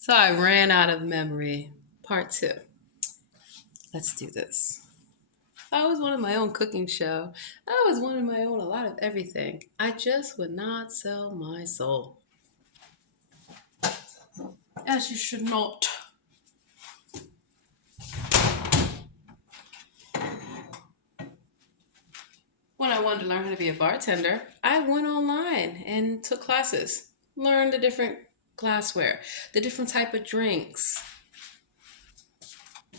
So I ran out of memory. Part two. Let's do this. I was one of my own cooking show. I was one of my own a lot of everything. I just would not sell my soul. As you should not. When I wanted to learn how to be a bartender, I went online and took classes. Learned the different glassware, the different type of drinks.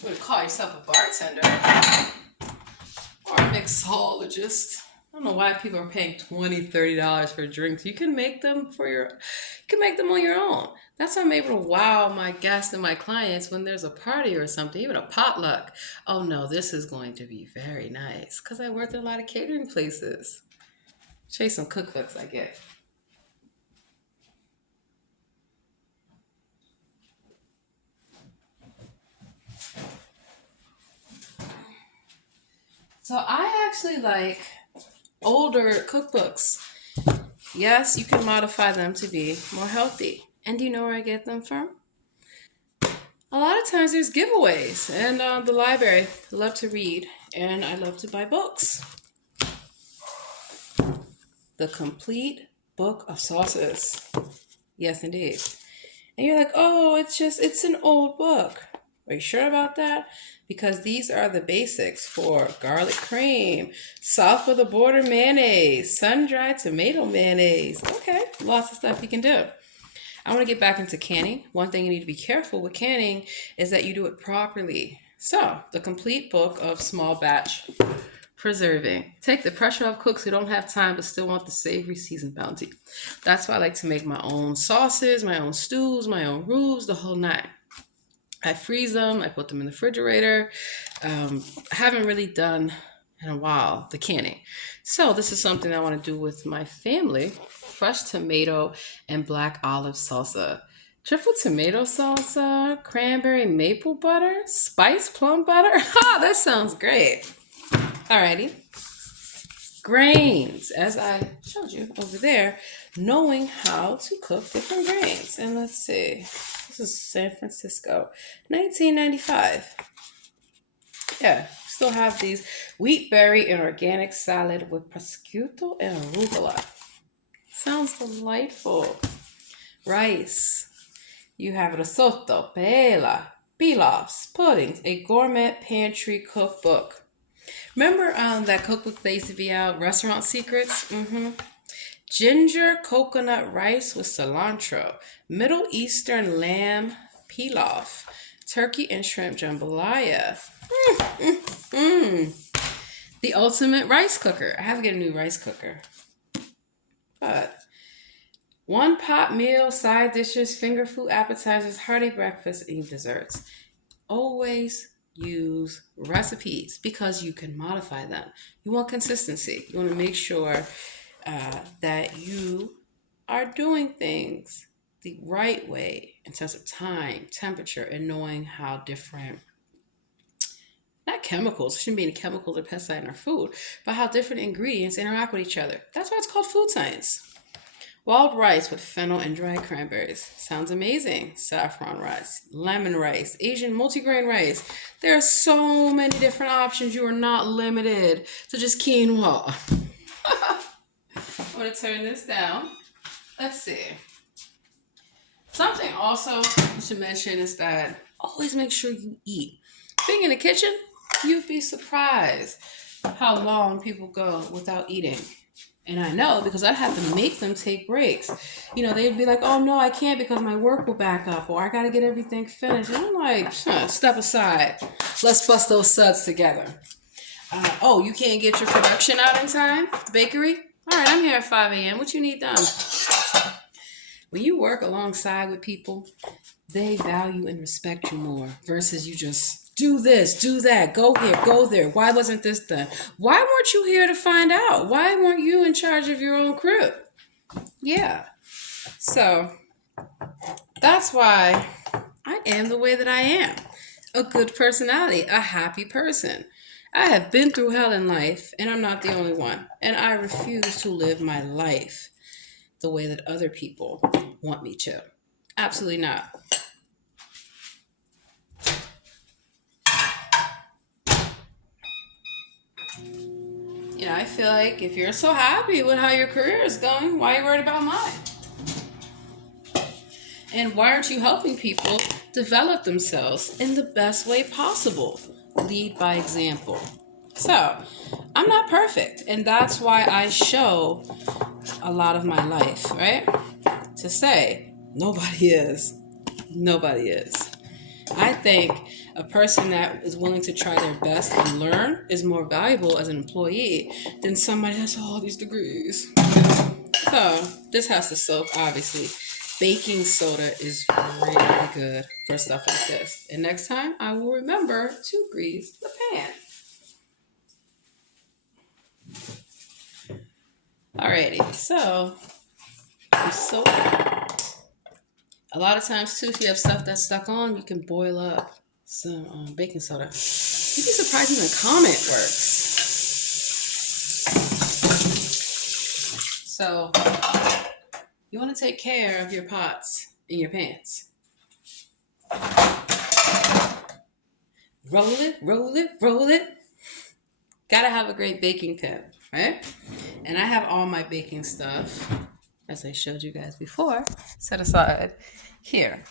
You would call yourself a bartender or a mixologist. I don't know why people are paying $20, $30 for drinks. You can make them on your own. That's how I'm able to wow my guests and my clients when there's a party or something, even a potluck. Oh no, this is going to be very nice because I worked at a lot of catering places. Show you some cookbooks I get. So I actually like older cookbooks. Yes, you can modify them to be more healthy. And do you know where I get them from? A lot of times there's giveaways, and the library. I love to read, and I love to buy books. The Complete Book of Sauces. Yes, indeed. And you're like, oh, it's an old book. Are you sure about that? Because these are the basics for garlic cream, south of the border mayonnaise, sun-dried tomato mayonnaise. Okay, lots of stuff you can do. I want to get back into canning. One thing you need to be careful with canning is that you do it properly. So, the Complete Book of Small Batch Preserving. Take the pressure off cooks who don't have time but still want the savory seasoned bounty. That's why I like to make my own sauces, my own stews, my own roux, the whole nine. I freeze them. I put them in the refrigerator. I haven't really done in a while the canning. So this is something I want to do with my family. Fresh tomato and black olive salsa. Triple tomato salsa, cranberry maple butter, spice plum butter. Ha, that sounds great. Alrighty. Grains, as I showed you over there, knowing how to cook different grains. And let's see. This is San Francisco, 1995. Yeah, still have these wheat berry and organic salad with prosciutto and arugula. Sounds delightful. Rice. You have risotto, paella, pilafs, puddings, a gourmet pantry cookbook. Remember that cookbook that used to be out, Restaurant Secrets? Ginger coconut rice with cilantro, Middle Eastern lamb pilaf, turkey and shrimp jambalaya. The ultimate rice cooker. I have to get a new rice cooker. But one pot meal, side dishes, finger food, appetizers, hearty breakfast, and desserts. Always use recipes because you can modify them. You want consistency. You want to make sure that you are doing things the right way in terms of time, temperature, and knowing how different, not chemicals, shouldn't be any chemicals or pesticide in our food, but how different ingredients interact with each other. That's why it's called food science. Wild rice with fennel and dried cranberries. Sounds amazing. Saffron rice, lemon rice, Asian multigrain rice. There are so many different options. You are not limited to just quinoa. I'm going to turn this down. Let's see. Something also to mention is that always make sure you eat. Being in the kitchen, you'd be surprised how long people go without eating. And I know because I have to make them take breaks. You know, they'd be like, oh no, I can't because my work will back up or I got to get everything finished. And I'm like, step aside. Let's bust those suds together. Oh, you can't get your production out in time? The bakery? All right, I'm here at 5 a.m. What you need done? When you work alongside with people, they value and respect you more versus you just do this, do that, go here, go there. Why wasn't this done? Why weren't you here to find out? Why weren't you in charge of your own crew? Yeah. So that's why I am the way that I am. A good personality, a happy person. I have been through hell in life, and I'm not the only one. And I refuse to live my life the way that other people want me to. Absolutely not. I feel like if you're so happy with how your career is going, why are you worried about mine? And why aren't you helping people develop themselves in the best way possible? Lead by example. So, I'm not perfect, and that's why I show a lot of my life, right? To say, nobody is. Nobody is. I think a person that is willing to try their best and learn is more valuable as an employee than somebody that's all these degrees. So this has to soak, obviously. Baking soda is really good for stuff like this. And next time I will remember to grease the pan. Alrighty, so soap. A lot of times too, if you have stuff that's stuck on, you can boil up some baking soda. You'd be surprised even comment works. So you want to take care of your pots and your pans. Roll it, roll it, roll it. Gotta have a great baking pan, right? And I have all my baking stuff, as I showed you guys before, set aside here.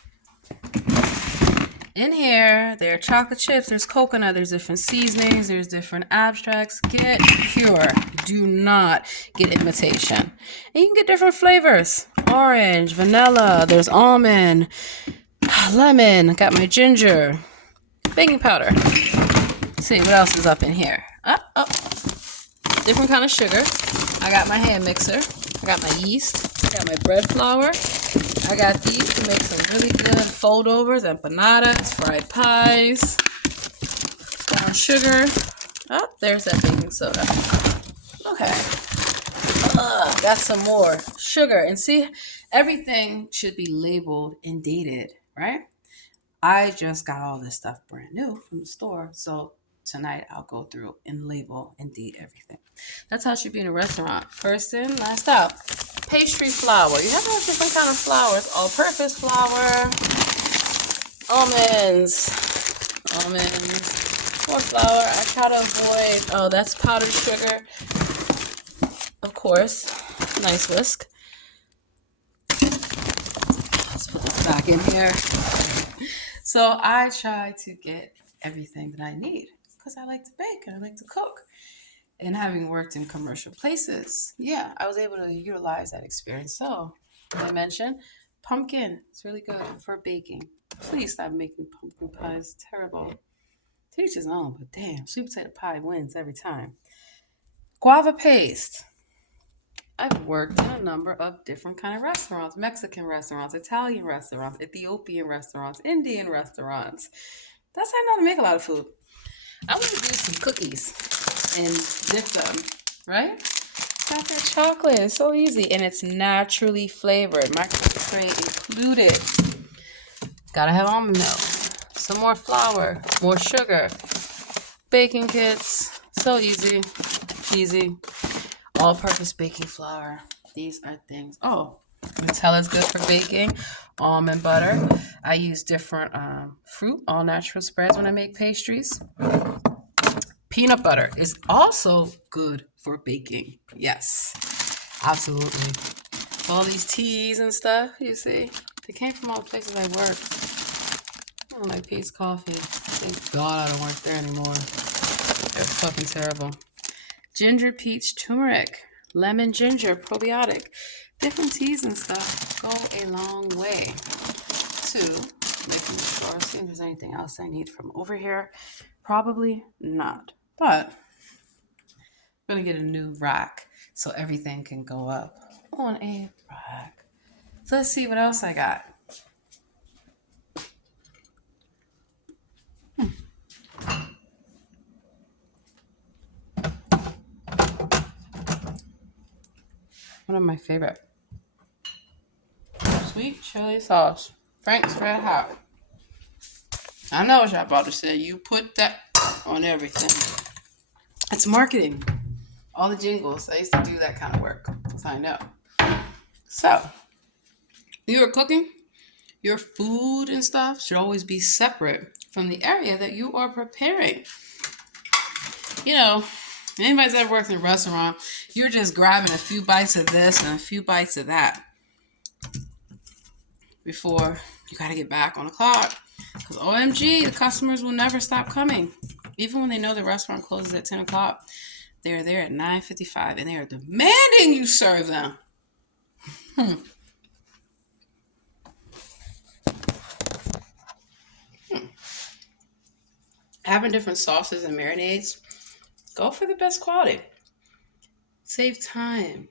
In here, there are chocolate chips, there's coconut, there's different seasonings, there's different abstracts. Get pure. Do not get imitation. And you can get different flavors. Orange, vanilla, there's almond, lemon, got my ginger, baking powder. Let's see what else is up in here. Different kind of sugar. I got my hand mixer. I got my yeast. I got my bread flour. I got these to make some really good foldovers, empanadas, fried pies, brown sugar. Oh, there's that baking soda. Okay. Got some more sugar. And see, everything should be labeled and dated, right? I just got all this stuff brand new from the store, so tonight I'll go through and label and date everything. That's how it should be in a restaurant. First in, last out. Pastry flour. You have all different kind of flours. All-purpose flour. Almonds. More flour. I try to avoid, that's powdered sugar. Of course. Nice whisk. Let's put this back in here. So I try to get everything that I need because I like to bake and I like to cook. And having worked in commercial places, yeah, I was able to utilize that experience. So, as I mentioned, pumpkin is really good for baking. Please stop making pumpkin pies. It's terrible. To each his own, but damn, sweet potato pie wins every time. Guava paste. I've worked in a number of different kind of restaurants. Mexican restaurants, Italian restaurants, Ethiopian restaurants, Indian restaurants. That's how I know how to make a lot of food. I want to do some cookies and dip them, right? Got that chocolate. It's so easy. And it's naturally flavored. Microwave tray included. Gotta have almond milk. Some more flour. More sugar. Baking kits. So easy. Easy. All-purpose baking flour. These are things. Oh, Nutella's good for baking. Almond butter. I use different fruit, all-natural spreads when I make pastries. Peanut butter is also good for baking. Yes, absolutely. All these teas and stuff, you see, they came from all the places I worked. I don't like Peace Coffee. Thank God I don't work there anymore. They're fucking terrible. Ginger, peach, turmeric, lemon, ginger, probiotic. Different teas and stuff go a long way to making sure, see if there's anything else I need from over here. Probably not. But I'm going to get a new rack so everything can go up on a rack. So let's see what else I got. One of my favorite. Sweet chili sauce. Frank's Red Hot. I know what y'all about to say. You put that on everything. It's marketing. All the jingles. I used to do that kind of work. So I know. So, you are cooking. Your food and stuff should always be separate from the area that you are preparing. You know, Anybody's ever worked in a restaurant, you're just grabbing a few bites of this and a few bites of that before you got to get back on the clock. Because OMG, the customers will never stop coming. Even when they know the restaurant closes at 10 o'clock, they're there at 9:55 and they are demanding you serve them. Having different sauces and marinades, go for the best quality. Save time.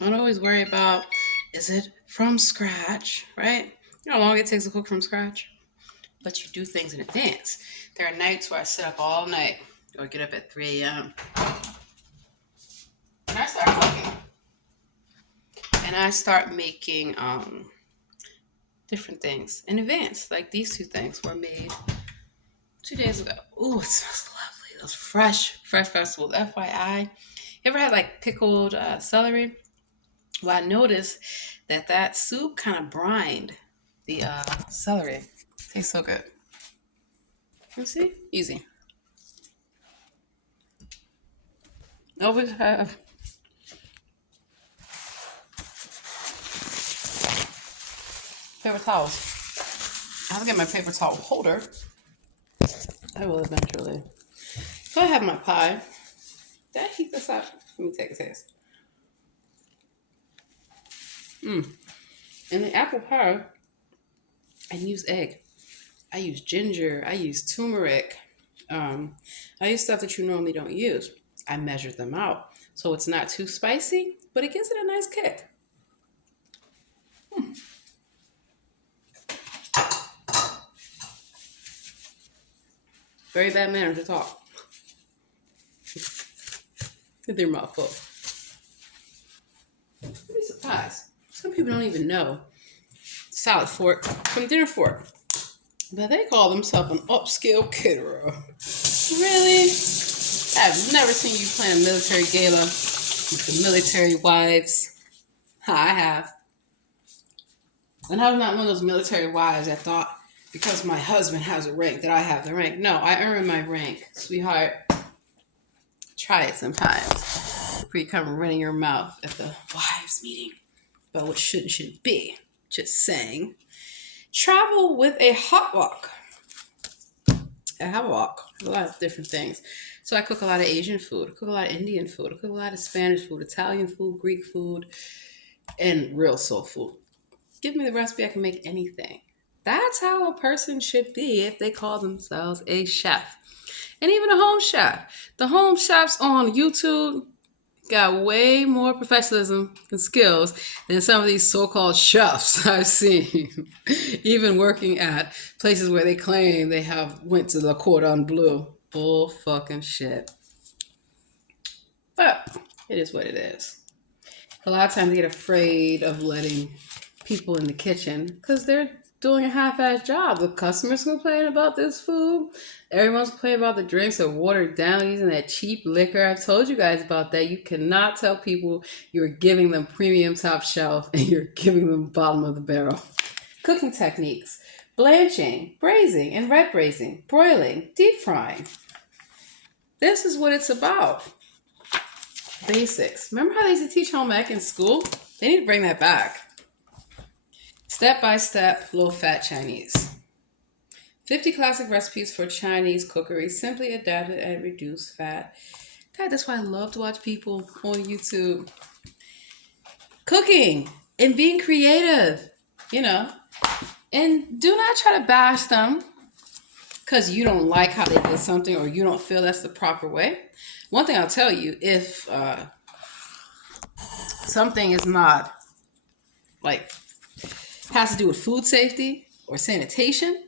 Don't always worry about, is it from scratch, right? You know how long it takes to cook from scratch? But you do things in advance. There are nights where I sit up all night or get up at 3 a.m. and I start cooking. And I start making different things in advance. Like these two things were made 2 days ago. Ooh, it smells lovely. Those fresh vegetables. FYI, you ever had like pickled celery? Well, I noticed that soup kind of brined the celery. Tastes so good. You see? Easy. Always have paper towels. I have to get my paper towel holder. I will eventually. So I have my pie. Did I heat this up? Let me take a taste. In the apple pie, I use egg. I use ginger. I use turmeric. I use stuff that you normally don't use. I measured them out. So it's not too spicy, but it gives it a nice kick. Very bad manners to talk. Get their mouth full. You'd be surprised. Some people don't even know salad fork from dinner fork. But they call themselves an upscale caterer. Really? I've never seen you plan a military gala with the military wives. I have. And I was not one of those military wives that thought because my husband has a rank that I have the rank. No, I earn my rank, sweetheart. Try it sometimes before you come running your mouth at the wives meeting about what should and shouldn't be. Just saying. Travel with a hot walk. I have a walk. A lot of different things. So I cook a lot of Asian food. I cook a lot of Indian food. I cook a lot of Spanish food, Italian food, Greek food, and real soul food. Give me the recipe, I can make anything. That's how a person should be if they call themselves a chef. And even a home chef. The home chefs on YouTube got way more professionalism and skills than some of these so-called chefs I've seen. Even working at places where they claim they have went to the Cordon Bleu. Bull fucking shit. But it is what it is. A lot of times they get afraid of letting people in the kitchen because they're doing a half-assed job. The customers complain about this food. Everyone's complaining about the drinks are watered down using that cheap liquor. I've told you guys about that. You cannot tell people you're giving them premium top shelf and you're giving them bottom of the barrel. Cooking techniques. Blanching, braising and red braising, broiling, deep frying. This is what it's about. Basics. Remember how they used to teach home ec in school? They need to bring that back. Step-by-step, low-fat Chinese. 50 classic recipes for Chinese cookery, simply adapted at reduced fat. God, that's why I love to watch people on YouTube. Cooking and being creative, you know. And do not try to bash them because you don't like how they did something or you don't feel that's the proper way. One thing I'll tell you, if something is not like has to do with food safety or sanitation,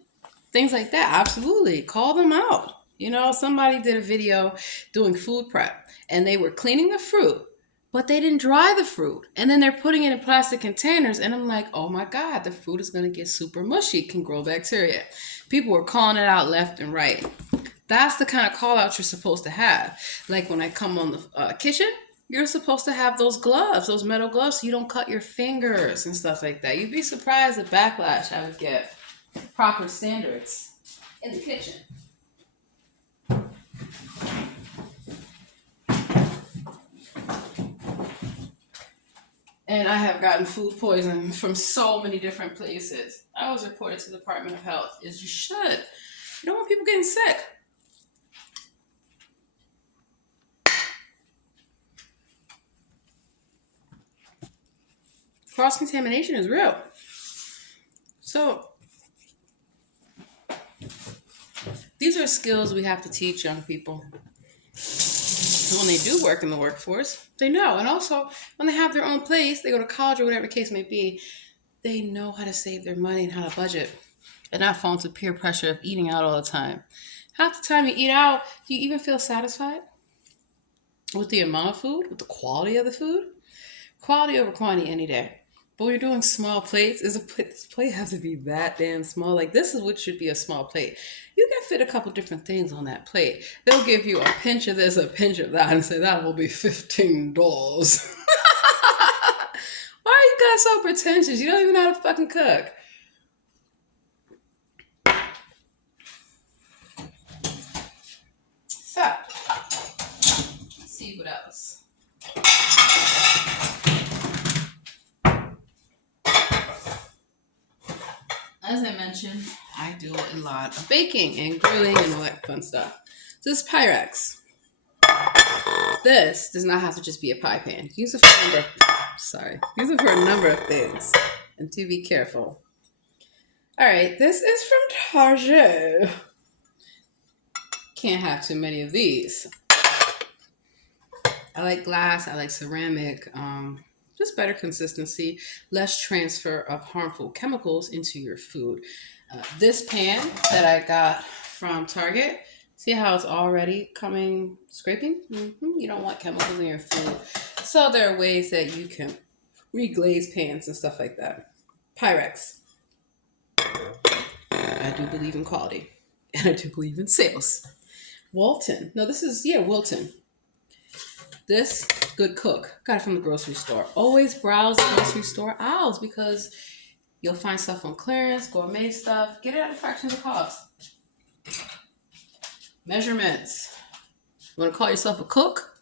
things like that, absolutely call them out. You know, somebody did a video doing food prep and they were cleaning the fruit, but they didn't dry the fruit. And then they're putting it in plastic containers. And I'm like, oh my God, the fruit is going to get super mushy. It can grow bacteria. People were calling it out left and right. That's the kind of call out you're supposed to have. Like when I come on the kitchen, you're supposed to have those gloves, those metal gloves, so you don't cut your fingers and stuff like that. You'd be surprised the backlash I would get. Proper standards in the kitchen. And I have gotten food poisoning from so many different places. I was reported to the Department of Health, as you should. You don't want people getting sick. Cross contamination is real. So these are skills we have to teach young people. So when they do work in the workforce, they know. And also, when they have their own place, they go to college or whatever the case may be, they know how to save their money and how to budget and not fall into peer pressure of eating out all the time. Half the time you eat out, do you even feel satisfied with the amount of food, with the quality of the food? Quality over quantity any day. But when you're doing small plates, this plate has to be that damn small? Like, this is what should be a small plate. You can fit a couple different things on that plate. They'll give you a pinch of this, a pinch of that, and say that will be $15. Why are you guys so pretentious? You don't even know how to fucking cook. So, let's see what else. As I mentioned, I do a lot of baking and grilling and all that fun stuff. So this is Pyrex. This does not have to just be a pie pan. Use it for use it for a number of things. And to be careful. Alright, this is from Target. Can't have too many of these. I like glass, I like ceramic, just better consistency, less transfer of harmful chemicals into your food. This pan that I got from Target, see how it's already coming scraping? You don't want chemicals in your food. So there are ways that you can reglaze pans and stuff like that. Pyrex. I do believe in quality. And I do believe in sales. Walton. No, this is, Wilton. This, Good Cook. Got it from the grocery store. Always browse the grocery store aisles because you'll find stuff on clearance, gourmet stuff. Get it at a fraction of the cost. Measurements. You want to call yourself a cook?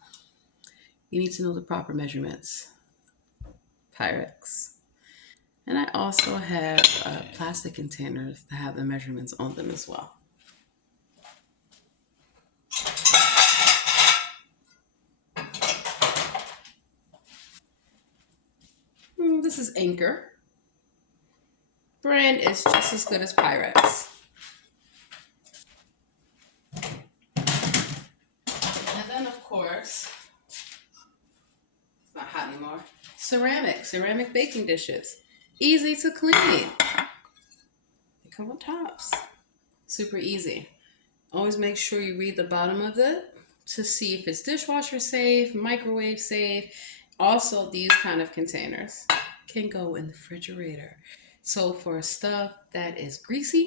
You need to know the proper measurements. Pyrex. And I also have plastic containers that have the measurements on them as well. This is Anchor. Brand is just as good as Pyrex. And then, of course, it's not hot anymore. Ceramic baking dishes. Easy to clean. They come with tops. Super easy. Always make sure you read the bottom of it to see if it's dishwasher safe, microwave safe. Also, these kind of containers can go in the refrigerator. So for stuff that is greasy,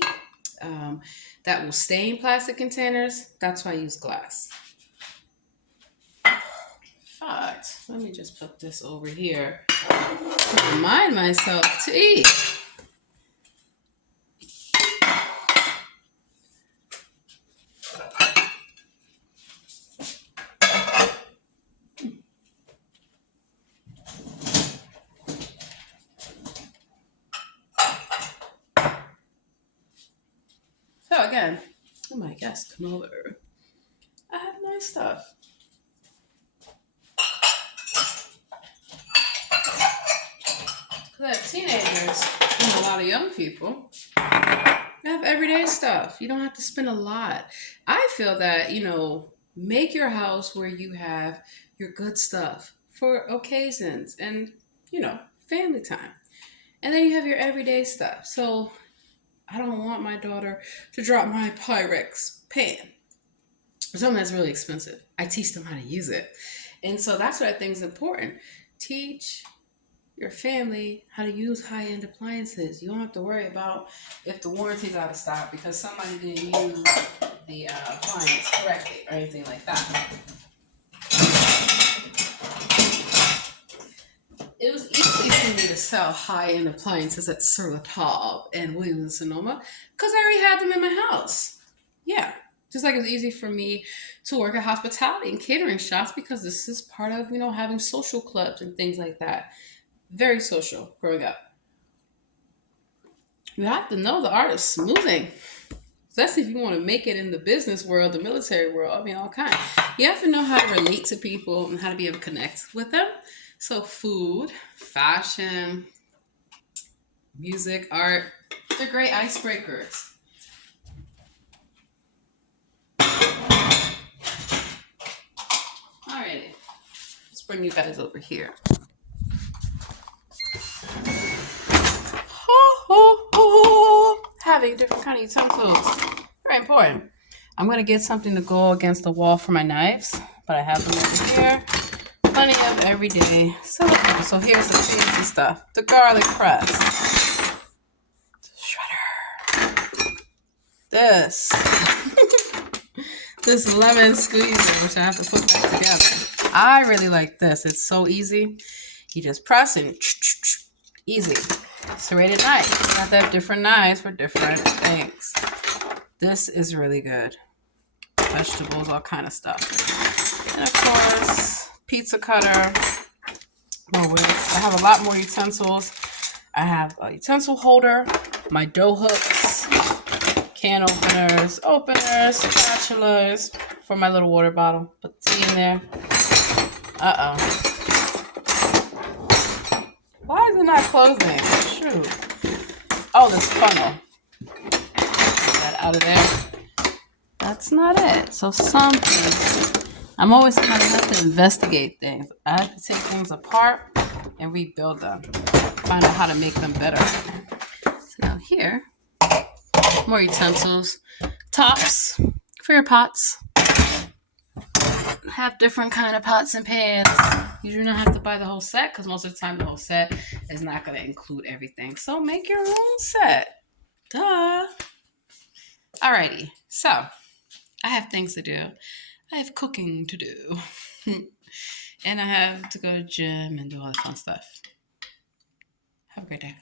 that will stain plastic containers, that's why I use glass. Fact, let me just put this over here to remind myself to eat. So again, oh my guest, come over. I have nice stuff. Because I have teenagers and a lot of young people. I have everyday stuff. You don't have to spend a lot. I feel that, make your house where you have your good stuff for occasions and, family time. And then you have your everyday stuff. So I don't want my daughter to drop my Pyrex pan. Something that's really expensive. I teach them how to use it. And so that's what I think is important. Teach your family how to use high-end appliances. You don't have to worry about if the warranty's out of stock because somebody didn't use the appliance correctly or anything like that. It was easy for me to sell high-end appliances at Sur La Table and Williams and Sonoma because I already had them in my house. Yeah. Just like it's easy for me to work at hospitality and catering shops because this is part of, having social clubs and things like that. Very social growing up. You have to know the art of smoothing. Especially if you want to make it in the business world, the military world, I mean, all kinds. You have to know how to relate to people and how to be able to connect with them. So food, fashion, music, art, they're great icebreakers. Alrighty, let's bring you guys over here. Having different kind of utensils, very important. I'm gonna get something to go against the wall for my knives, but I have them over here. Plenty of everyday silicone. So here's the fancy stuff: the garlic press, shredder, this, this lemon squeezer, which I have to put back together. I really like this. It's so easy. You just press and easy. Serrated knife. You have to have different knives for different things. This is really good. Vegetables, all kind of stuff. And of course, pizza cutter. More whips. I have a lot more utensils. I have a utensil holder, my dough hooks, can openers, spatulas for my little water bottle. Put the tea in there. Why is it not closing? Shoot. Oh, this funnel. Get that out of there. That's not it. So something. I'm always kind of have to investigate things. I have to take things apart and rebuild them. Find out how to make them better. So now here, more utensils. Tops for your pots. Have different kind of pots and pans. You do not have to buy the whole set because most of the time the whole set is not going to include everything. So make your own set. Duh. Alrighty. So I have things to do. I have cooking to do. And I have to go to the gym and do all that fun stuff. Have a great day.